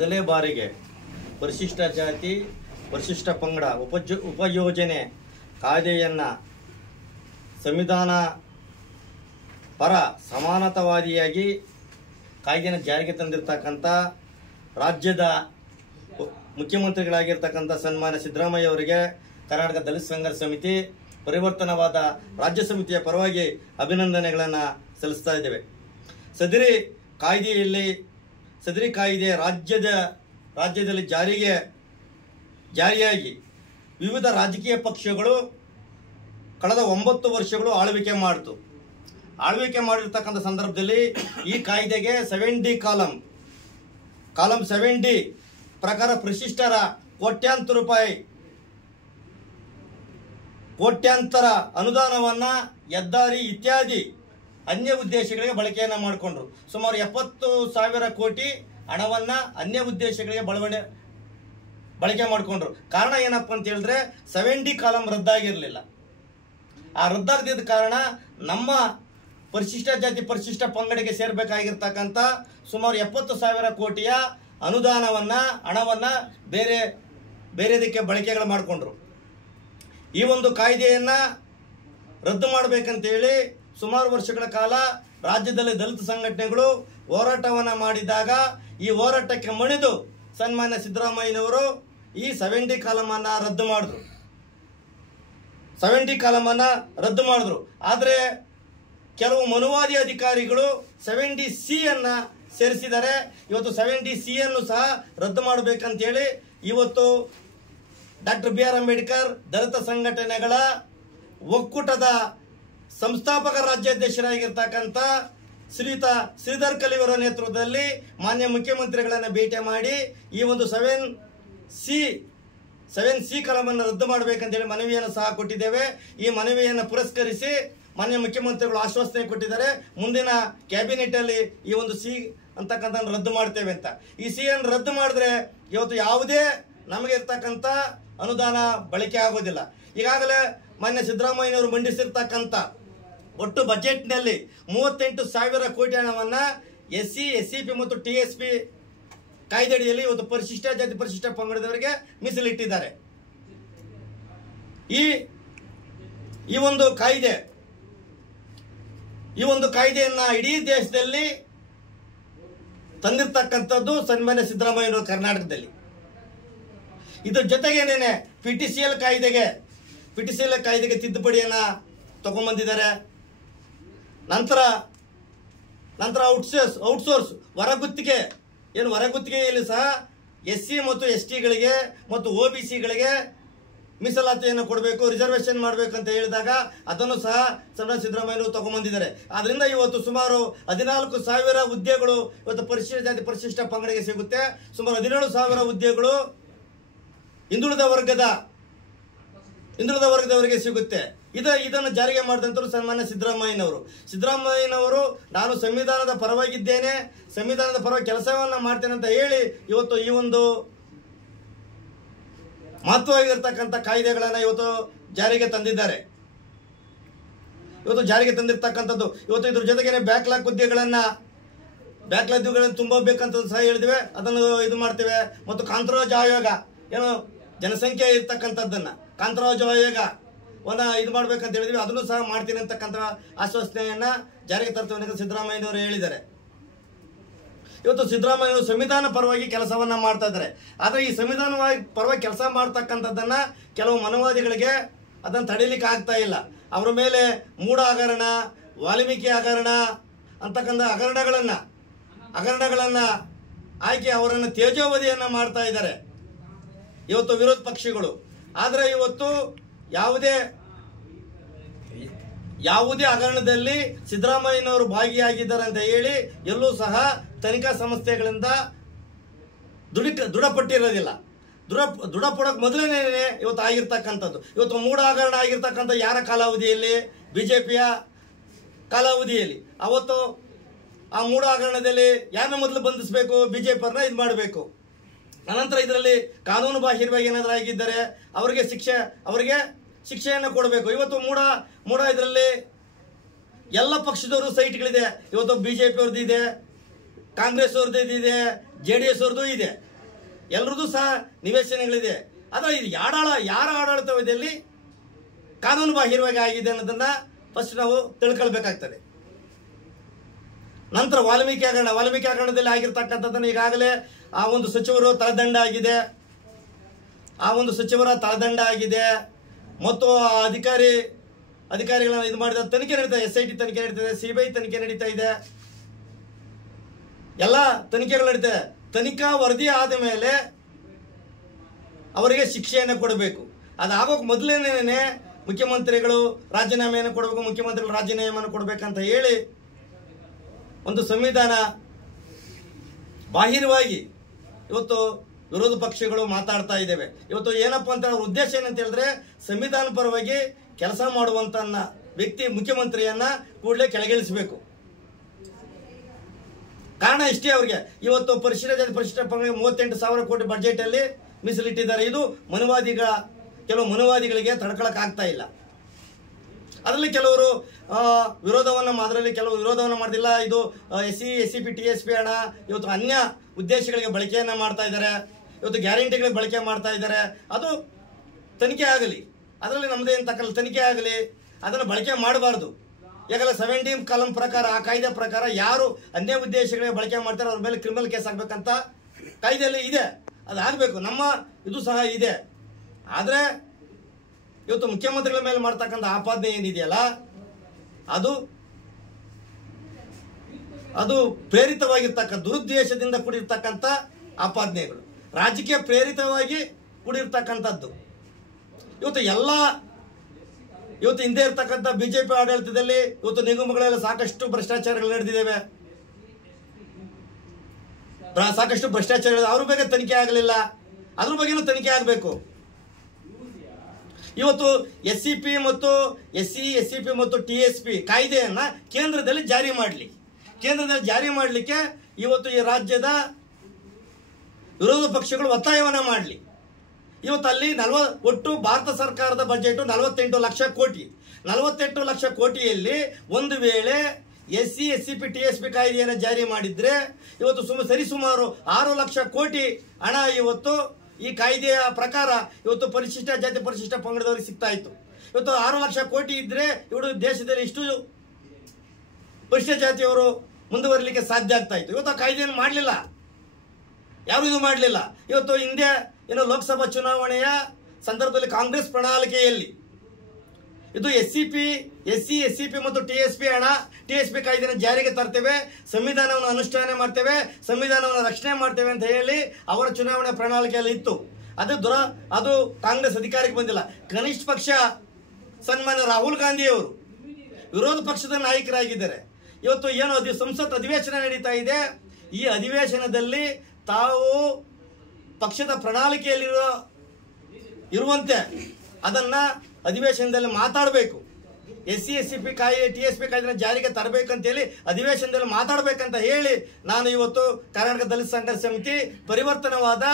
ಮೊದಲನೇ ಬಾರಿಗೆ ಪರಿಶಿಷ್ಟ ಜಾತಿ ಪರಿಶಿಷ್ಟ ಪಂಗಡ ಉಪಯೋಜನೆ ಕಾಯ್ದೆಯನ್ನು ಸಂವಿಧಾನ ಪರ ಸಮಾನತಾವಾದಿಯಾಗಿ ಕಾಯ್ದೆಯನ್ನು ಜಾರಿಗೆ ತಂದಿರತಕ್ಕಂಥ ರಾಜ್ಯದ ಮುಖ್ಯಮಂತ್ರಿಗಳಾಗಿರ್ತಕ್ಕಂಥ ಸನ್ಮಾನ್ಯ ಸಿದ್ದರಾಮಯ್ಯ ಅವರಿಗೆ ಕರ್ನಾಟಕ ದಲಿತ ಸಂಘರ್ಷ ಸಮಿತಿ ಪರಿವರ್ತನವಾದ ರಾಜ್ಯ ಸಮಿತಿಯ ಪರವಾಗಿ ಅಭಿನಂದನೆಗಳನ್ನು ಸಲ್ಲಿಸ್ತಾ ಇದ್ದೇವೆ. ಸದರಿ ಕಾಯ್ದೆ ರಾಜ್ಯದಲ್ಲಿ ಜಾರಿಯಾಗಿ ವಿವಿಧ ರಾಜಕೀಯ ಪಕ್ಷಗಳು ಕಳೆದ 9 ವರ್ಷಗಳು ಆಳ್ವಿಕೆ ಮಾಡಿರ್ತಕ್ಕಂಥ ಸಂದರ್ಭದಲ್ಲಿ ಈ ಕಾಯ್ದೆಗೆ 7D ಕಾಲಂ 7D ಪ್ರಕಾರ ಪರಿಶಿಷ್ಟರ ಕೋಟ್ಯಾಂತರ ಅನುದಾನವನ್ನು ಹೆದ್ದಾರಿ ಇತ್ಯಾದಿ ಅನ್ಯ ಉದ್ದೇಶಗಳಿಗೆ ಬಳಕೆಯನ್ನು ಮಾಡಿಕೊಂಡ್ರು. ಸುಮಾರು 70,000 ಕೋಟಿ ಹಣವನ್ನು ಅನ್ಯ ಉದ್ದೇಶಗಳಿಗೆ ಬಳಕೆ ಮಾಡಿಕೊಂಡ್ರು. ಕಾರಣ ಏನಪ್ಪ ಅಂತ ಹೇಳಿದ್ರೆ 7D ಕಾಲಂ ರದ್ದಾಗಿರಲಿಲ್ಲ. ಆ ರದ್ದಾಗದಿದ್ದ ಕಾರಣ ನಮ್ಮ ಪರಿಶಿಷ್ಟ ಜಾತಿ ಪರಿಶಿಷ್ಟ ಪಂಗಡಿಗೆ ಸೇರಬೇಕಾಗಿರ್ತಕ್ಕಂಥ ಸುಮಾರು 70,000 ಕೋಟಿಯ ಹಣವನ್ನು ಬೇರೆದಕ್ಕೆ ಬಳಕೆಗಳು ಮಾಡಿಕೊಂಡ್ರು. ಈ ಒಂದು ಕಾಯ್ದೆಯನ್ನು ರದ್ದು ಮಾಡಬೇಕಂತೇಳಿ ಸುಮಾರು ವರ್ಷಗಳ ಕಾಲ ರಾಜ್ಯದಲ್ಲಿ ದಲಿತ ಸಂಘಟನೆಗಳು ಹೋರಾಟವನ್ನು ಮಾಡಿದಾಗ ಈ ಹೋರಾಟಕ್ಕೆ ಮಣಿದು ಸನ್ಮಾನ್ಯ ಸಿದ್ದರಾಮಯ್ಯನವರು ಈ 7D ಕಾಲಮನ್ನು ರದ್ದು ಮಾಡಿದ್ರು. ಆದರೆ ಕೆಲವು ಮನುವಾದಿ ಅಧಿಕಾರಿಗಳು 7DC ಅನ್ನು ಸೇರಿಸಿದ್ದಾರೆ. ಇವತ್ತು 7DC ಅನ್ನು ಸಹ ರದ್ದು ಮಾಡಬೇಕಂತೇಳಿ ಇವತ್ತು ಡಾಕ್ಟರ್ BR ಅಂಬೇಡ್ಕರ್ ದಲಿತ ಸಂಘಟನೆಗಳ ಒಕ್ಕೂಟದ ಸಂಸ್ಥಾಪಕ ರಾಜ್ಯಾಧ್ಯಕ್ಷರಾಗಿರ್ತಕ್ಕಂಥ ಶ್ರೀಯುತ ಶ್ರೀಧರ್ ಕಲಿಯವರ ನೇತೃತ್ವದಲ್ಲಿ ಮಾನ್ಯ ಮುಖ್ಯಮಂತ್ರಿಗಳನ್ನು ಭೇಟಿ ಮಾಡಿ ಈ ಒಂದು 7C ಕಾಲಮನ್ನು ರದ್ದು ಮಾಡಬೇಕಂತೇಳಿ ಮನವಿಯನ್ನು ಸಹ ಕೊಟ್ಟಿದ್ದೇವೆ. ಈ ಮನವಿಯನ್ನು ಪುರಸ್ಕರಿಸಿ ಮಾನ್ಯ ಮುಖ್ಯಮಂತ್ರಿಗಳು ಆಶ್ವಾಸನೆ ಕೊಟ್ಟಿದ್ದಾರೆ, ಮುಂದಿನ ಕ್ಯಾಬಿನೆಟ್ ಅಲ್ಲಿ ಈ ಒಂದು C ಅಂತಕ್ಕಂಥ ರದ್ದು ಮಾಡ್ತೇವೆ ಅಂತ. ಈ C ಅನ್ನು ರದ್ದು ಮಾಡಿದ್ರೆ ಇವತ್ತು ಯಾವುದೇ ನಮಗೆ ಇರ್ತಕ್ಕಂಥ ಅನುದಾನ ಬಳಕೆ ಆಗೋದಿಲ್ಲ. ಈಗಾಗಲೇ ಮಾನ್ಯ ಸಿದ್ದರಾಮಯ್ಯನವರು ಮಂಡಿಸಿರ್ತಕ್ಕಂಥ ಒಟ್ಟು ಬಜೆಟ್ನಲ್ಲಿ 38,000 ಕೋಟಿ ಹಣವನ್ನು SC, SCP ಮತ್ತು TSP ಕಾಯ್ದೆಯಡಿಯಲ್ಲಿ ಇವತ್ತು ಪರಿಶಿಷ್ಟ ಜಾತಿ ಪರಿಶಿಷ್ಟ ಪಂಗಡದವರಿಗೆ ಮೀಸಲಿಟ್ಟಿದ್ದಾರೆ. ಈ ಒಂದು ಕಾಯ್ದೆಯನ್ನ ಇಡೀ ದೇಶದಲ್ಲಿ ತಂದಿರತಕ್ಕಂಥದ್ದು ಸನ್ಮಾನ್ಯ ಸಿದ್ದರಾಮಯ್ಯನವರು ಕರ್ನಾಟಕದಲ್ಲಿ. ಇದ್ರ ಜೊತೆಗೇನೇನೆ PTCL ಕಾಯ್ದೆಗೆ ತಿದ್ದುಪಡಿಯನ್ನ ತಗೊಂಡ್ಬಂದಿದ್ದಾರೆ. ನಂತರ ಔಟ್ಸೋರ್ಸ್ ಹೊರಗುತ್ತಿಗೆಯಲ್ಲಿ ಸಹ SC ಮತ್ತು STಗಳಿಗೆ ಮತ್ತು OBCಗಳಿಗೆ ಮೀಸಲಾತಿಯನ್ನು ಕೊಡಬೇಕು, ರಿಸರ್ವೇಶನ್ ಮಾಡಬೇಕು ಅಂತ ಹೇಳಿದಾಗ ಅದನ್ನು ಸಹ ಸಿದ್ದರಾಮಯ್ಯನವರು ತಗೊಂಡ್ಬಂದಿದ್ದಾರೆ. ಆದ್ರಿಂದ ಇವತ್ತು ಸುಮಾರು 14,000 ಹುದ್ದೆಗಳು ಇವತ್ತು ಪರಿಶಿಷ್ಟ ಜಾತಿ ಪರಿಶಿಷ್ಟ ಪಂಗಡಿಗೆ ಸಿಗುತ್ತೆ. ಸುಮಾರು 17,000 ಹುದ್ದೆಗಳು ಹಿಂದುಳಿದ ವರ್ಗದವರಿಗೆ ಸಿಗುತ್ತೆ. ಇದನ್ನು ಜಾರಿಗೆ ಮಾಡಿದಂತರು ಸನ್ಮಾನ್ಯ ಸಿದ್ದರಾಮಯ್ಯನವರು ನಾನು ಸಂವಿಧಾನದ ಪರವಾಗಿದ್ದೇನೆ, ಸಂವಿಧಾನದ ಪರವಾಗಿ ಕೆಲಸವನ್ನ ಮಾಡ್ತೇನೆ ಅಂತ ಹೇಳಿ ಇವತ್ತು ಈ ಒಂದು ಮಹತ್ವವಾಗಿರ್ತಕ್ಕಂಥ ಕಾಯ್ದೆಗಳನ್ನ ಇವತ್ತು ಜಾರಿಗೆ ತಂದಿರ್ತಕ್ಕಂಥದ್ದು. ಇವತ್ತು ಇದ್ರ ಜೊತೆಗೇನೆ ಬ್ಯಾಕ್ಲಾಗ್ ಹುದ್ದೆಗಳನ್ನು ತುಂಬಬೇಕಂತ ಸಹ ಹೇಳಿದ್ವಿ, ಅದನ್ನು ಇದು ಮಾಡ್ತೇವೆ. ಮತ್ತು ಕಾಂತರಾಜ್ ಆಯೋಗ ಜನಸಂಖ್ಯೆ ಇರ್ತಕ್ಕಂಥದ್ದನ್ನ ಕಾಂತರಾಜ್ ಆಯೋಗವನ್ನ ಇದು ಮಾಡ್ಬೇಕಂತ ಹೇಳಿದ್ವಿ, ಅದನ್ನು ಸಹ ಮಾಡ್ತೀನಿ ಅಂತಕ್ಕಂಥ ಆಶ್ವಾಸನೆಯನ್ನ ಜಾರಿಗೆ ತರ್ತೇವೆ ಅಂತ ಸಿದ್ದರಾಮಯ್ಯನವರು ಹೇಳಿದ್ದಾರೆ. ಇವತ್ತು ಸಿದ್ದರಾಮಯ್ಯನವರು ಸಂವಿಧಾನ ಪರವಾಗಿ ಕೆಲಸವನ್ನ ಮಾಡ್ತಾ ಇದ್ದಾರೆ. ಆದ್ರೆ ಈ ಸಂವಿಧಾನ ಪರವಾಗಿ ಕೆಲಸ ಮಾಡ್ತಕ್ಕಂಥದ್ದನ್ನ ಕೆಲವು ಮನವಾದಿಗಳಿಗೆ ಅದನ್ನು ತಡೀಲಿಕ್ಕೆ ಆಗ್ತಾ ಇಲ್ಲ. ಅವರ ಮೇಲೆ ಮೂಢ ಹಗರಣ, ವಾಲ್ಮೀಕಿ ಹಗರಣ ಅಂತಕ್ಕಂಥ ಹಗರಣಗಳನ್ನ ಆಯ್ಕೆ ಅವರನ್ನು ತೇಜೋವಧಿಯನ್ನ ಮಾಡ್ತಾ ಇದ್ದಾರೆ ಇವತ್ತು ವಿರೋಧ ಪಕ್ಷಗಳು. ಆದ್ರೆ ಇವತ್ತು ಯಾವುದೇ ಹಗರಣದಲ್ಲಿ ಸಿದ್ದರಾಮಯ್ಯನವರು ಭಾಗಿಯಾಗಿದ್ದಾರೆ ಅಂತ ಹೇಳಿ ಎಲ್ಲೂ ಸಹ ತನಿಖಾ ಸಂಸ್ಥೆಗಳಿಂದ ದೃಢಪಟ್ಟಿರೋದಿಲ್ಲ. ದೃಢಪಡೋಕೆ ಮೊದಲನೇ ಇವತ್ತು ಆಗಿರ್ತಕ್ಕಂಥದ್ದು. ಇವತ್ತು ಮೂಢ ಹಗರಣ ಆಗಿರ್ತಕ್ಕಂಥ ಯಾರ ಕಾಲಾವಧಿಯಲ್ಲಿ? ಬಿಜೆಪಿಯ ಕಾಲಾವಧಿಯಲ್ಲಿ. ಅವತ್ತು ಆ ಮೂಢ ಹಗರಣದಲ್ಲಿ ಯಾರನ್ನ ಮೊದಲು ಬಂಧಿಸಬೇಕು? ಬಿಜೆಪಿಯವ್ರನ್ನ ಇದು ಮಾಡಬೇಕು. ಅನಂತರ ಇದರಲ್ಲಿ ಕಾನೂನು ಬಾಹಿರವಾಗಿ ಏನಾದರೂ ಆಗಿದ್ದರೆ ಅವರಿಗೆ ಶಿಕ್ಷೆಯನ್ನು ಕೊಡಬೇಕು. ಇವತ್ತು ಮೂಢ ಇದರಲ್ಲಿ ಎಲ್ಲ ಪಕ್ಷದವರು ಸೈಟ್ಗಳಿದೆ. ಇವತ್ತು ಬಿಜೆಪಿ ಅವ್ರದ್ದು ಇದೆ, ಕಾಂಗ್ರೆಸ್ ಅವ್ರದ್ದು ಇದೆ, JDS ಅವ್ರದ್ದು ಇದೆ. ಎಲ್ಲರದ್ದು ಸಹ ನಿವೇಶನಗಳಿದೆ. ಆದರೆ ಇದು ಯಾರ ಆಡಳಿತದಲ್ಲಿ ಕಾನೂನು ಬಾಹಿರವಾಗಿ ಆಗಿದೆ ಅನ್ನೋದನ್ನ ಫಸ್ಟ್ ನಾವು ತಿಳ್ಕೊಳ್ಬೇಕಾಗ್ತದೆ. ನಂತರ ವಾಲ್ಮೀಕಿ ಹಗರಣದಲ್ಲಿ ಆಗಿರ್ತಕ್ಕಂಥದ್ದನ್ನು ಈಗಾಗಲೇ ಆ ಒಂದು ಸಚಿವರ ತಲೆದಂಡ ಆಗಿದೆ ಮತ್ತು ಆ ಅಧಿಕಾರಿಗಳನ್ನ ಇದು ಮಾಡಿದ ತನಿಖೆ ನಡೀತಾ ಇದೆ. SIT ತನಿಖೆ ನಡೀತಾ ಇದೆ, CBI ತನಿಖೆ ನಡೀತಾ ಇದೆ, ಎಲ್ಲ ತನಿಖೆಗಳು ನಡೀತಾ ಇದೆ. ತನಿಖಾ ವರದಿ ಆದ ಮೇಲೆ ಅವರಿಗೆ ಶಿಕ್ಷೆಯನ್ನು ಕೊಡಬೇಕು. ಅದಾಗೋಕೆ ಮೊದಲೇನೇ ಮುಖ್ಯಮಂತ್ರಿಗಳು ರಾಜೀನಾಮೆಯನ್ನು ಕೊಡಬೇಕು, ಮುಖ್ಯಮಂತ್ರಿಗಳು ರಾಜೀನಾಮೆಯನ್ನು ಕೊಡಬೇಕಂತ ಹೇಳಿ ಒಂದು ಸಂವಿಧಾನ ಬಾಹಿರವಾಗಿ ಇವತ್ತು ವಿರೋಧ ಪಕ್ಷಗಳು ಮಾತಾಡ್ತಾ ಇದ್ದೇವೆ. ಇವತ್ತು ಏನಪ್ಪ ಅಂತ ಅವ್ರ ಉದ್ದೇಶ ಏನಂತ ಹೇಳಿದ್ರೆ ಸಂವಿಧಾನ ಪರವಾಗಿ ಕೆಲಸ ಮಾಡುವಂತ ವ್ಯಕ್ತಿ ಮುಖ್ಯಮಂತ್ರಿಯನ್ನ ಕೂಡಲೇ ಕೆಳಗಿಳಿಸಬೇಕು. ಕಾರಣ ಇಷ್ಟೇ, ಅವ್ರಿಗೆ ಇವತ್ತು ಪರಿಶಿಷ್ಟ ಜಾತಿ ಪರಿಶಿಷ್ಟ ಪಂಗಡ 38,000 ಕೋಟಿ ಬಜೆಟ್ ಅಲ್ಲಿ ಮೀಸಲಿಟ್ಟಿದ್ದಾರೆ. ಇದು ಕೆಲವು ಮನುವಾದಿಗಳಿಗೆ ತಡ್ಕೊಳಕ್ ಆಗ್ತಾ ಇಲ್ಲ. ಅದರಲ್ಲಿ ಕೆಲವರು ವಿರೋಧವನ್ನು ಮಾಡಿಲ್ಲ. ಇದು SC SCP TSP ಹಣ ಇವತ್ತು ಅನ್ಯ ಉದ್ದೇಶಗಳಿಗೆ ಬಳಕೆಯನ್ನ ಮಾಡ್ತಾ ಇದ್ದಾರೆ, ಇವತ್ತು ಗ್ಯಾರಂಟಿಗಳಿಗೆ ಬಳಕೆ ಮಾಡ್ತಾ ಇದ್ದಾರೆ. ಅದು ತನಿಖೆ ಆಗಲಿ, ಅದರಲ್ಲಿ ನಮ್ಮದೇ ತನಿಖೆ ಆಗಲಿ, ಅದನ್ನು ಬಳಕೆ ಮಾಡಬಾರ್ದು. ಯಾಕಂದ್ರೆ 17 ಕಾಲಂ ಪ್ರಕಾರ, ಆ ಕಾಯ್ದೆ ಪ್ರಕಾರ ಯಾರು ಅನ್ಯ ಉದ್ದೇಶಗಳಿಗೆ ಬಳಕೆ ಮಾಡ್ತಾರೆ ಅವ್ರ ಮೇಲೆ ಕ್ರಿಮಿನಲ್ ಕೇಸ್ ಆಗ್ಬೇಕಂತ ಕಾಯ್ದೆಯಲ್ಲಿ ಇದೆ. ಅದಾಗಬೇಕು, ನಮ್ಮ ಇದು ಸಹ ಇದೆ. ಆದರೆ ಇವತ್ತು ಮುಖ್ಯಮಂತ್ರಿಗಳ ಮೇಲೆ ಮಾಡ್ತಕ್ಕಂಥ ಆಪಾದನೆ ಏನಿದೆಯಲ್ಲ ಅದು ಪ್ರೇರಿತವಾಗಿರ್ತಕ್ಕಂಥ ದುರುದ್ದೇಶದಿಂದ ಕೂಡಿರ್ತಕ್ಕಂಥ ಆಪಾದನೆಗಳು, ರಾಜಕೀಯ ಪ್ರೇರಿತವಾಗಿ ಕೂಡಿರ್ತಕ್ಕಂಥದ್ದು. ಇವತ್ತು ಹಿಂದೆ ಇರ್ತಕ್ಕಂಥ BJP ಆಡಳಿತದಲ್ಲಿ ಇವತ್ತು ನಿಗಮಗಳೆಲ್ಲ ಸಾಕಷ್ಟು ಭ್ರಷ್ಟಾಚಾರಗಳು ನಡೆದಿದ್ದೇವೆ, ಅವ್ರ ಬಗ್ಗೆ ತನಿಖೆ ಆಗಲಿಲ್ಲ. ಅದ್ರ ಬಗ್ಗೆನೂ ತನಿಖೆ ಆಗಬೇಕು. ಇವತ್ತು SCP ಮತ್ತು SC SCP ಮತ್ತು TSP ಕಾಯ್ದೆಯನ್ನ ಕೇಂದ್ರದಲ್ಲಿ ಜಾರಿ ಮಾಡಲಿಕ್ಕೆ ಇವತ್ತು ಈ ರಾಜ್ಯದ ವಿರೋಧ ಪಕ್ಷಗಳು ಒತ್ತಾಯವನ್ನ ಮಾಡಲಿ. ಇವತ್ತು ಅಲ್ಲಿ ಒಟ್ಟು ಭಾರತ ಸರ್ಕಾರದ ಬಜೆಟ್ 48 ಲಕ್ಷ ಕೋಟಿ. 48 ಲಕ್ಷ ಕೋಟಿಯಲ್ಲಿ ಒಂದು ವೇಳೆ SC SCP TSP ಕಾಯ್ದೆಯನ್ನು ಜಾರಿ ಮಾಡಿದ್ರೆ ಇವತ್ತು ಸರಿಸುಮಾರು 6 ಲಕ್ಷ ಕೋಟಿ ಹಣ ಇವತ್ತು ಈ ಕಾಯ್ದೆಯ ಪ್ರಕಾರ ಇವತ್ತು ಪರಿಶಿಷ್ಟ ಜಾತಿ ಪರಿಶಿಷ್ಟ ಪಂಗಡದವರಿಗೆ ಸಿಗ್ತಾ ಇತ್ತು. ಇವತ್ತು 6 ಲಕ್ಷ ಕೋಟಿ ಇದ್ರೆ ಇವರು ದೇಶದಲ್ಲಿ ಇಷ್ಟು ಪರಿಶಿಷ್ಟ ಜಾತಿಯವರು ಮುಂದುವರಲಿಕ್ಕೆ ಸಾಧ್ಯ ಆಗ್ತಾ ಇತ್ತು. ಇವತ್ತು ಆ ಕಾಯ್ದೆಯನ್ನು ಮಾಡಲಿಲ್ಲ, ಯಾರು ಇದು ಮಾಡಲಿಲ್ಲ. ಇವತ್ತು ಹಿಂದೆ ಲೋಕಸಭಾ ಚುನಾವಣೆಯ ಸಂದರ್ಭದಲ್ಲಿ ಕಾಂಗ್ರೆಸ್ ಪ್ರಣಾಳಿಕೆಯಲ್ಲಿ ಇದು SC SCP ಮತ್ತು TSP ಕಾಯ್ದೆಯನ್ನು ಜಾರಿಗೆ ತರ್ತೇವೆ, ಸಂವಿಧಾನವನ್ನು ಅನುಷ್ಠಾನ ಮಾಡ್ತೇವೆ, ಸಂವಿಧಾನವನ್ನು ರಕ್ಷಣೆ ಮಾಡ್ತೇವೆ ಅಂತ ಹೇಳಿ ಅವರ ಚುನಾವಣೆ ಪ್ರಣಾಳಿಕೆಯಲ್ಲಿ ಇತ್ತು. ಅದು ಕಾಂಗ್ರೆಸ್ ಅಧಿಕಾರಕ್ಕೆ ಬಂದಿಲ್ಲ. ಕನಿಷ್ಠ ಪಕ್ಷ ಸನ್ಮಾನ್ಯ ರಾಹುಲ್ ಗಾಂಧಿ ಅವರು ವಿರೋಧ ಪಕ್ಷದ ನಾಯಕರಾಗಿದ್ದಾರೆ. ಇವತ್ತು ಸಂಸತ್ ಅಧಿವೇಶನ ನಡೀತಾ ಇದೆ. ಈ ಅಧಿವೇಶನದಲ್ಲಿ ತಾವು ಪಕ್ಷದ ಪ್ರಣಾಳಿಕೆಯಲ್ಲಿ ಇರುವಂತೆ ಅದನ್ನ ಅಧಿವೇಶನದಲ್ಲಿ ಮಾತಾಡಬೇಕು. SC SCP ಕಾಯ್ದೆ TSP ಕಾಯ್ದೆ ಜಾರಿಗೆ ತರಬೇಕಂತೇಳಿ ಅಧಿವೇಶನದಲ್ಲಿ ಮಾತಾಡಬೇಕಂತ ಹೇಳಿ ನಾನು ಇವತ್ತು ಕರ್ನಾಟಕ ದಲಿತ ಸಂಘರ್ಷ ಸಮಿತಿ ಪರಿವರ್ತನವಾದ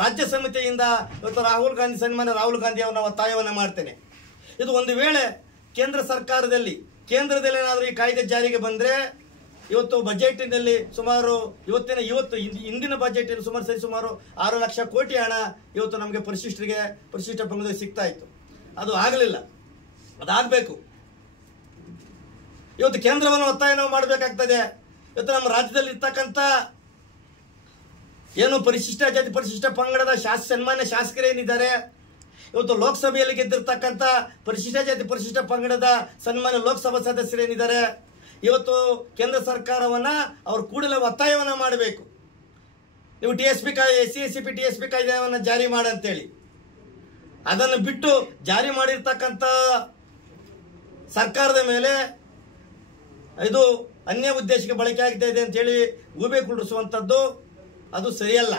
ರಾಜ್ಯ ಸಮಿತಿಯಿಂದ ಇವತ್ತು ಸನ್ಮಾನ್ಯ ರಾಹುಲ್ ಗಾಂಧಿ ಅವರ ಒತ್ತಾಯವನ್ನು ಮಾಡ್ತೇನೆ. ಇದು ಒಂದು ವೇಳೆ ಕೇಂದ್ರದಲ್ಲಿ ಏನಾದರೂ ಈ ಕಾಯ್ದೆ ಜಾರಿಗೆ ಬಂದ್ರೆ ಇವತ್ತು ಬಜೆಟ್ನಲ್ಲಿ ಇಂದಿನ ಬಜೆಟ್ ಸುಮಾರು 6 ಲಕ್ಷ ಕೋಟಿ ಹಣ ಇವತ್ತು ನಮಗೆ ಪರಿಶಿಷ್ಟ ಪಂಗಡಕ್ಕೆ ಸಿಗ್ತಾ ಇತ್ತು. ಅದು ಆಗಲಿಲ್ಲ, ಅದಾಗಬೇಕು. ಇವತ್ತು ಕೇಂದ್ರವನ್ನು ಒತ್ತಾಯ ನಾವು ಮಾಡಬೇಕಾಗ್ತದೆ. ಇವತ್ತು ನಮ್ಮ ರಾಜ್ಯದಲ್ಲಿ ಇರ್ತಕ್ಕಂಥ ಪರಿಶಿಷ್ಟ ಜಾತಿ ಪರಿಶಿಷ್ಟ ಪಂಗಡದ ಸನ್ಮಾನ್ಯ ಶಾಸಕರೇನಿದ್ದಾರೆ, ಇವತ್ತು ಲೋಕಸಭೆಯಲ್ಲಿ ಗೆದ್ದಿರ್ತಕ್ಕಂಥ ಪರಿಶಿಷ್ಟ ಜಾತಿ ಪರಿಶಿಷ್ಟ ಪಂಗಡದ ಸನ್ಮಾನ್ಯ ಲೋಕಸಭಾ ಸದಸ್ಯರೇನಿದ್ದಾರೆ, ಇವತ್ತು ಕೇಂದ್ರ ಸರ್ಕಾರವನ್ನ ಅವರು ಕೂಡಲೇ ಒತ್ತಾಯವನ್ನ ಮಾಡಬೇಕು. ನೀವು SC SCP TSP ಕಾಯ್ದೆಯನ್ನು ಜಾರಿ ಮಾಡಂತೇಳಿ. ಅದನ್ನು ಬಿಟ್ಟು ಜಾರಿ ಮಾಡಿರ್ತಕ್ಕಂಥ ಸರ್ಕಾರದ ಮೇಲೆ ಇದು ಅನ್ಯ ಉದ್ದೇಶಕ್ಕೆ ಬಳಕೆ ಆಗ್ತಾ ಇದೆ ಅಂತ ಹೇಳಿ ಗೂಬೆ ಕುಳ್ಳಿಸುವಂಥದ್ದು ಅದು ಸರಿಯಲ್ಲ.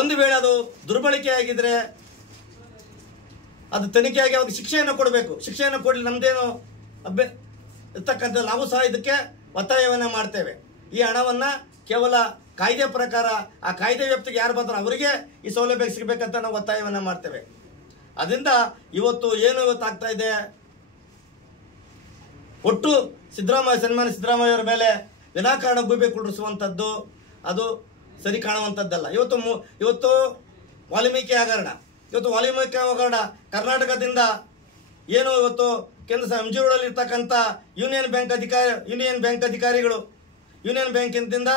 ಒಂದು ವೇಳೆ ಅದು ದುರ್ಬಳಕೆ ಆಗಿದ್ರೆ ಅದು ತನಿಖೆಯಾಗಿ ಅವ್ರಿಗೆ ಶಿಕ್ಷೆಯನ್ನು ಕೊಡಬೇಕು. ಶಿಕ್ಷೆಯನ್ನು ಕೊಡಲಿ, ನಮ್ದೇನು ಇರ್ತಕ್ಕಂಥ ನಾವು ಸಹ ಇದಕ್ಕೆ ಒತ್ತಾಯವನ್ನ ಮಾಡ್ತೇವೆ. ಈ ಹಣವನ್ನ ಕೇವಲ ಕಾಯ್ದೆ ಪ್ರಕಾರ ಆ ಕಾಯ್ದೆ ವ್ಯಾಪ್ತಿಗೆ ಯಾರು ಬರ್ತಾರೋ ಅವರಿಗೆ ಈ ಸೌಲಭ್ಯ ಸಿಗಬೇಕಂತ ನಾವು ಒತ್ತಾಯವನ್ನ ಮಾಡ್ತೇವೆ. ಅದರಿಂದ ಇವತ್ತು ಆಗ್ತಾ ಇದೆ, ಒಟ್ಟು ಸನ್ಮಾನ್ಯ ಸಿದ್ದರಾಮಯ್ಯ ಅವರ ಮೇಲೆ ವಿನಾಕಾರಣ ಗೂಬೆ ಕುಳ್ಳಿಸುವಂಥದ್ದು ಅದು ಸರಿ ಕಾಣುವಂಥದ್ದಲ್ಲ. ಇವತ್ತು ವಾಲ್ಮೀಕಿ ಹಗರಣ, ಇವತ್ತು ವಾಲ್ಮೀಕಿ ಹಗರಣ ಕರ್ನಾಟಕದಿಂದ ಏನು ಇವತ್ತು ಕೇಂದ್ರ ಎಂಜಿರೋಡಲ್ಲಿರ್ತಕ್ಕಂಥ ಯೂನಿಯನ್ ಬ್ಯಾಂಕ್ ಅಧಿಕಾರಿಗಳು ಯೂನಿಯನ್ ಬ್ಯಾಂಕಿನಿಂದ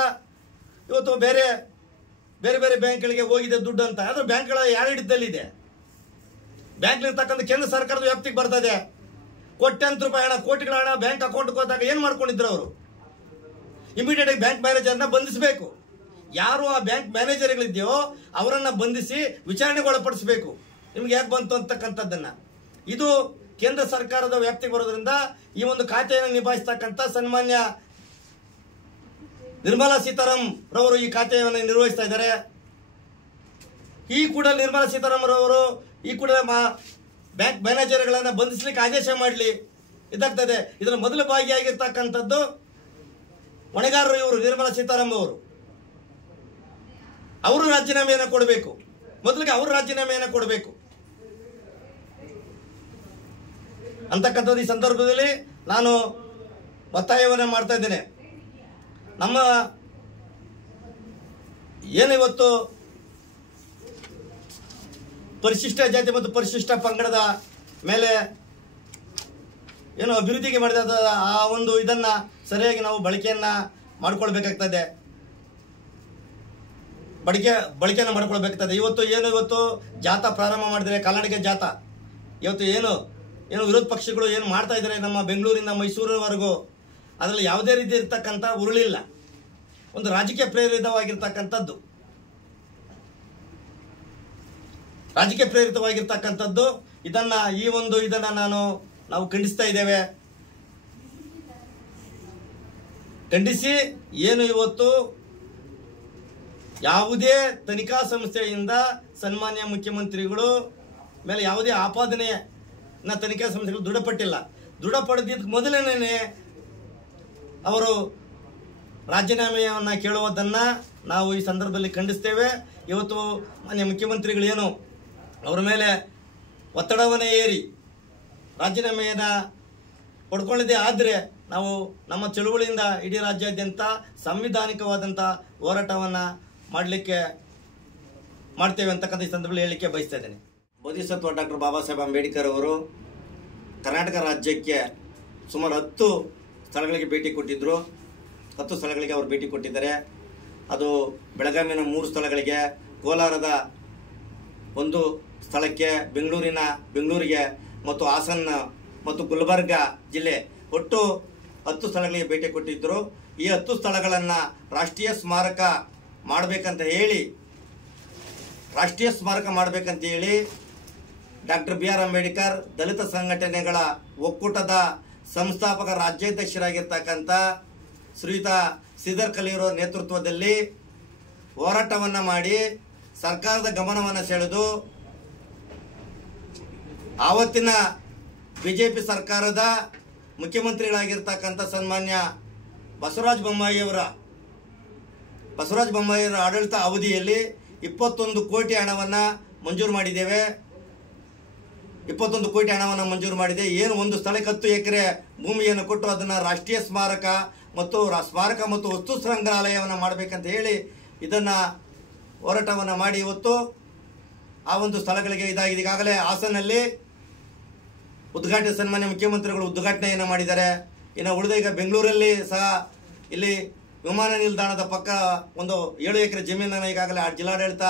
ಇವತ್ತು ಬೇರೆ ಬೇರೆ ಬ್ಯಾಂಕ್ಗಳಿಗೆ ಹೋಗಿದೆ ದುಡ್ಡು ಅಂತ. ಆದರೆ ಬ್ಯಾಂಕ್ಗಳ ಯಾರ ಹಿಡಿತದಲ್ಲಿದೆ? ಬ್ಯಾಂಕ್ಲಿರ್ತಕ್ಕಂಥ ಕೇಂದ್ರ ಸರ್ಕಾರದ ವ್ಯಾಪ್ತಿಗೆ ಬರ್ತದೆ. ಕೋಟ್ಯಾಂತರ ರೂಪಾಯಿ ಹಣ, ಕೋಟಿಗಳ ಹಣ ಬ್ಯಾಂಕ್ ಅಕೌಂಟ್ಗೆ ಹೋದಾಗ ಏನು ಮಾಡ್ಕೊಂಡಿದ್ರು ಅವರು? ಇಮಿಡಿಯೇಟ್ ಆಗಿ ಬ್ಯಾಂಕ್ ಮ್ಯಾನೇಜರ್ನ ಬಂಧಿಸಬೇಕು. ಯಾರು ಆ ಬ್ಯಾಂಕ್ ಮ್ಯಾನೇಜರ್ಗಳಿದೆಯೋ ಅವರನ್ನು ಬಂಧಿಸಿ ವಿಚಾರಣೆಗೆ ಒಳಪಡಿಸಬೇಕು. ನಿಮ್ಗೆ ಯಾಕೆ ಬಂತು ಅಂತಕ್ಕಂಥದ್ದನ್ನ. ಇದು ಕೇಂದ್ರ ಸರ್ಕಾರದ ವ್ಯಾಪ್ತಿಗೆ ಬರೋದ್ರಿಂದ ಈ ಒಂದು ಖಾತೆಯನ್ನು ನಿಭಾಯಿಸ್ತಕ್ಕಂಥ ಸನ್ಮಾನ್ಯ ನಿರ್ಮಲಾ ಸೀತಾರಾಮನ್ ರವರು ಈ ಖಾತೆಯನ್ನು ನಿರ್ವಹಿಸ್ತಾ ಇದ್ದಾರೆ. ಈ ಕೂಡ ನಿರ್ಮಲಾ ಸೀತಾರಾಮನ್ ರವರು ಈ ಕೂಡ ಬ್ಯಾಂಕ್ ಮ್ಯಾನೇಜರ್ಗಳನ್ನು ಬಂಧಿಸಲಿಕ್ಕೆ ಆದೇಶ ಮಾಡಲಿ, ಇದಾಗ್ತದೆ. ಇದರ ಮೊದಲ ಭಾಗಿಯಾಗಿರ್ತಕ್ಕಂಥದ್ದು ಹೊಣೆಗಾರರು ಇವರು ನಿರ್ಮಲಾ ಸೀತಾರಾಮನ್ ಅವರು ರಾಜೀನಾಮೆಯನ್ನು ಕೊಡಬೇಕು. ಮೊದಲಿಗೆ ಅವರು ರಾಜೀನಾಮೆಯನ್ನು ಕೊಡಬೇಕು ಅಂತಕ್ಕಂಥದ್ದು ಈ ಸಂದರ್ಭದಲ್ಲಿ ನಾನು ಒತ್ತಾಯವನ್ನು ಮಾಡ್ತಾ ಇದ್ದೇನೆ. ನಮ್ಮ ಏನು ಇವತ್ತು ಪರಿಶಿಷ್ಟ ಜಾತಿ ಮತ್ತು ಪರಿಶಿಷ್ಟ ಪಂಗಡದ ಮೇಲೆ ಏನು ಅಭಿವೃದ್ಧಿಗೆ ಮಾಡಿದ ಆ ಒಂದು ಇದನ್ನ ಸರಿಯಾಗಿ ನಾವು ಬಳಕೆಯನ್ನ ಮಾಡಿಕೊಳ್ಬೇಕಾಗ್ತದೆ, ಬಳಕೆಯನ್ನು ಮಾಡ್ಕೊಳ್ಬೇಕಾಗ್ತದೆ. ಇವತ್ತು ಜಾಥಾ ಪ್ರಾರಂಭ ಮಾಡಿದರೆ, ಕಾಲ್ನಡಿಗೆ ಜಾಥಾ ಇವತ್ತು ಏನು ವಿರೋಧ ಪಕ್ಷಗಳು ಏನು ಮಾಡ್ತಾ ಇದ್ದಾರೆ ನಮ್ಮ ಬೆಂಗಳೂರಿಂದ ಮೈಸೂರಿನವರೆಗೂ, ಅದರಲ್ಲಿ ಯಾವುದೇ ರೀತಿ ಇರ್ತಕ್ಕಂಥ ಉರುಳಿಲ್ಲ. ಒಂದು ರಾಜಕೀಯ ಪ್ರೇರಿತವಾಗಿರ್ತಕ್ಕಂಥದ್ದು ಇದನ್ನ ನಾವು ಖಂಡಿಸ್ತಾ ಇದ್ದೇವೆ. ಖಂಡಿಸಿ ಏನು ಇವತ್ತು ಯಾವುದೇ ತನಿಖಾ ಸಂಸ್ಥೆಯಿಂದ ಸನ್ಮಾನ್ಯ ಮುಖ್ಯಮಂತ್ರಿಗಳು ಮೇಲೆ ಯಾವುದೇ ಆಪಾದನೆಯ ತನಿಖಾ ಸಂಸ್ಥೆಗಳು ದೃಢಪಟ್ಟಿಲ್ಲ. ದೃಢಪಡದಿದ್ದ ಮೊದಲನೇ ಅವರು ರಾಜೀನಾಮೆಯನ್ನು ಕೇಳುವುದನ್ನು ನಾವು ಈ ಸಂದರ್ಭದಲ್ಲಿ ಖಂಡಿಸ್ತೇವೆ. ಇವತ್ತು ಮಾನ್ಯ ಮುಖ್ಯಮಂತ್ರಿಗಳೇನು ಅವರ ಮೇಲೆ ಒತ್ತಡವನ್ನೇ ಏರಿ ರಾಜೀನಾಮೆಯನ್ನು ಪಡ್ಕೊಳ್ಳದೆ ಆದರೆ ನಾವು ನಮ್ಮ ಚಳುವಳಿಯಿಂದ ಇಡೀ ರಾಜ್ಯಾದ್ಯಂತ ಸಂವಿಧಾನಿಕವಾದಂಥ ಹೋರಾಟವನ್ನು ಮಾಡ್ತೇವೆ ಅಂತಕ್ಕಂಥ ಈ ಸಂದರ್ಭದಲ್ಲಿ ಹೇಳಲಿಕ್ಕೆ ಬಯಸ್ತಾ ಇದ್ದೇನೆ. ಬೋಧಿಸತ್ವ ಡಾಕ್ಟರ್ ಬಾಬಾ ಸಾಹೇಬ್ ಅಂಬೇಡ್ಕರ್ ಅವರು ಕರ್ನಾಟಕ ರಾಜ್ಯಕ್ಕೆ ಸುಮಾರು 10 ಸ್ಥಳಗಳಿಗೆ ಭೇಟಿ ಕೊಟ್ಟಿದ್ದರು. 10 ಸ್ಥಳಗಳಿಗೆ ಅವರು ಭೇಟಿ ಕೊಟ್ಟಿದ್ದಾರೆ. ಅದು ಬೆಳಗಾವಿನ 3 ಸ್ಥಳಗಳಿಗೆ, ಕೋಲಾರದ 1 ಸ್ಥಳಕ್ಕೆ, ಬೆಂಗಳೂರಿಗೆ ಮತ್ತು ಹಾಸನ ಮತ್ತು ಗುಲ್ಬರ್ಗ ಜಿಲ್ಲೆ ಒಟ್ಟು 10 ಸ್ಥಳಗಳಿಗೆ ಭೇಟಿ ಕೊಟ್ಟಿದ್ದರು. ಈ 10 ಸ್ಥಳಗಳನ್ನು ರಾಷ್ಟ್ರೀಯ ಸ್ಮಾರಕ ಮಾಡಬೇಕಂತ ಹೇಳಿ ಡಾಕ್ಟರ್ ಬಿ ಆರ್ ಅಂಬೇಡ್ಕರ್ ದಲಿತ ಸಂಘಟನೆಗಳ ಒಕ್ಕೂಟದ ಸಂಸ್ಥಾಪಕ ರಾಜ್ಯಾಧ್ಯಕ್ಷರಾಗಿರ್ತಕ್ಕಂಥ ಶ್ರೀಯುತ ಶ್ರೀಧರ್ ಕಲಿಯವರ ನೇತೃತ್ವದಲ್ಲಿ ಹೋರಾಟವನ್ನು ಮಾಡಿ ಸರ್ಕಾರದ ಗಮನವನ್ನು ಸೆಳೆದು ಆವತ್ತಿನ ಬಿಜೆಪಿ ಸರ್ಕಾರದ ಮುಖ್ಯಮಂತ್ರಿಗಳಾಗಿರ್ತಕ್ಕಂಥ ಸನ್ಮಾನ್ಯ ಬಸವರಾಜ ಬೊಮ್ಮಾಯಿಯವರ ಆಡಳಿತ ಅವಧಿಯಲ್ಲಿ 21 ಕೋಟಿ ಹಣವನ್ನು ಮಂಜೂರು ಮಾಡಿದ್ದೇವೆ. 21 ಕೋಟಿ ಹಣವನ್ನು ಮಂಜೂರು ಮಾಡಿದೆ. ಏನು ಒಂದು ಸ್ಥಳಕ್ಕೆ 10 ಎಕರೆ ಭೂಮಿಯನ್ನು ಕೊಟ್ಟು ಅದನ್ನು ರಾಷ್ಟ್ರೀಯ ಸ್ಮಾರಕ ಮತ್ತು ವಸ್ತು ಸಂಗ್ರಹಾಲಯವನ್ನು ಮಾಡಬೇಕಂತ ಹೇಳಿ ಇದನ್ನು ಹೋರಾಟವನ್ನು ಮಾಡಿ ಇವತ್ತು ಆ ಒಂದು ಸ್ಥಳಗಳಿಗೆ ಇದಾಗಿದೆ. ಈಗಾಗಲೇ ಹಾಸನಲ್ಲಿ ಸನ್ಮಾನ್ಯ ಮುಖ್ಯಮಂತ್ರಿಗಳು ಉದ್ಘಾಟನೆಯನ್ನು ಮಾಡಿದ್ದಾರೆ. ಇನ್ನು ಉಳಿದ ಈಗ ಬೆಂಗಳೂರಲ್ಲಿ ಸಹ ಇಲ್ಲಿ ವಿಮಾನ ನಿಲ್ದಾಣದ ಪಕ್ಕ ಒಂದು 7 ಎಕರೆ ಜಮೀನನ್ನು ಈಗಾಗಲೇ ಜಿಲ್ಲಾಡಳಿತ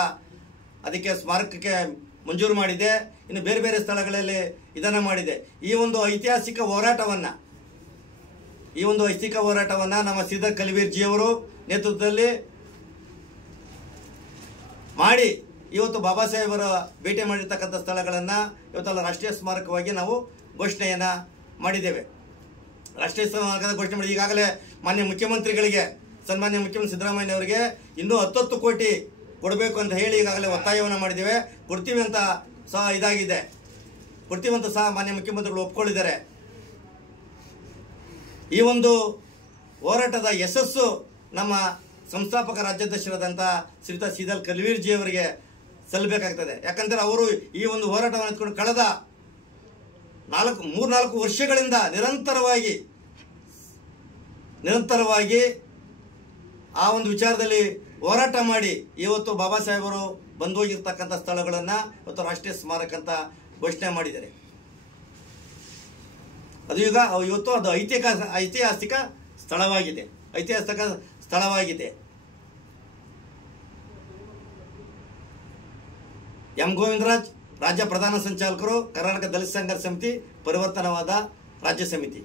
ಅದಕ್ಕೆ ಸ್ಮಾರಕಕ್ಕೆ ಮಂಜೂರು ಮಾಡಿದೆ. ಇನ್ನು ಬೇರೆ ಬೇರೆ ಸ್ಥಳಗಳಲ್ಲಿ ಇದನ್ನು ಮಾಡಿದೆ. ಈ ಒಂದು ಐತಿಹಾಸಿಕ ಹೋರಾಟವನ್ನು ನಮ್ಮ ಶ್ರೀಧರ್ ಕಲಿವೀರ್ಜಿಯವರು ನೇತೃತ್ವದಲ್ಲಿ ಮಾಡಿ ಇವತ್ತು ಬಾಬಾ ಸಾಹೇಬರ ಭೇಟಿ ಮಾಡಿರ್ತಕ್ಕಂಥ ಸ್ಥಳಗಳನ್ನು ಇವತ್ತೆಲ್ಲ ರಾಷ್ಟ್ರೀಯ ಸ್ಮಾರಕವಾಗಿ ನಾವು ಘೋಷಣೆಯನ್ನು ಮಾಡಿದ್ದೇವೆ. ರಾಷ್ಟ್ರೀಯ ಸ್ಮಾರಕದ ಘೋಷಣೆ ಮಾಡಿ ಈಗಾಗಲೇ ಮಾನ್ಯ ಮುಖ್ಯಮಂತ್ರಿಗಳಿಗೆ, ಸನ್ಮಾನ್ಯ ಮುಖ್ಯಮಂತ್ರಿ ಸಿದ್ದರಾಮಯ್ಯ ಅವರಿಗೆ ಇನ್ನೂ 10 ಕೋಟಿ ಕೊಡಬೇಕು ಅಂತ ಹೇಳಿ ಈಗಾಗಲೇ ಒತ್ತಾಯವನ್ನು ಮಾಡಿದ್ದೇವೆ. ಕೊಡ್ತೀವಿ ಅಂತ ಸಹ ಮಾನ್ಯ ಮುಖ್ಯಮಂತ್ರಿಗಳು ಒಪ್ಪಿಕೊಂಡಿದ್ದಾರೆ. ಈ ಒಂದು ಹೋರಾಟದ ಯಶಸ್ಸು ನಮ್ಮ ಸಂಸ್ಥಾಪಕ ರಾಜ್ಯಾಧ್ಯಕ್ಷರಾದಂಥ ಶ್ರೀಯುತ ಶ್ರೀಧರ್ ಕಲಿವೀರ್ಜಿ ಅವರಿಗೆ ಸಲ್ಲಬೇಕಾಗ್ತದೆ. ಯಾಕಂದರೆ ಅವರು ಈ ಒಂದು ಹೋರಾಟವನ್ನು ಎತ್ಕೊಂಡು ಕಳೆದ 3-4 ವರ್ಷಗಳಿಂದ ನಿರಂತರವಾಗಿ ಆ ಒಂದು ವಿಚಾರದಲ್ಲಿ ಹೋರಾಟ ಮಾಡಿ ಇವತ್ತು ಬಾಬಾ ಸಾಹೇಬರು ಬಂದು ಹೋಗಿರ್ತಕ್ಕಂಥ ಸ್ಥಳಗಳನ್ನು ಇವತ್ತು ರಾಷ್ಟ್ರೀಯ ಸ್ಮಾರಕ ಅಂತ ಘೋಷಣೆ ಮಾಡಿದ್ದಾರೆ. ಅದು ಈಗ ಇವತ್ತು ಅದು ಐತಿಹಾಸಿಕ ಸ್ಥಳವಾಗಿದೆ. ಎಂ ಗೋವಿಂದರಾಜ್, ರಾಜ್ಯ ಪ್ರಧಾನ ಸಂಚಾಲಕರು, ಕರ್ನಾಟಕ ದಲಿತ ಸಂಘರ್ಷ ಸಮಿತಿ, ಪರಿವರ್ತನವಾದ ರಾಜ್ಯ ಸಮಿತಿ.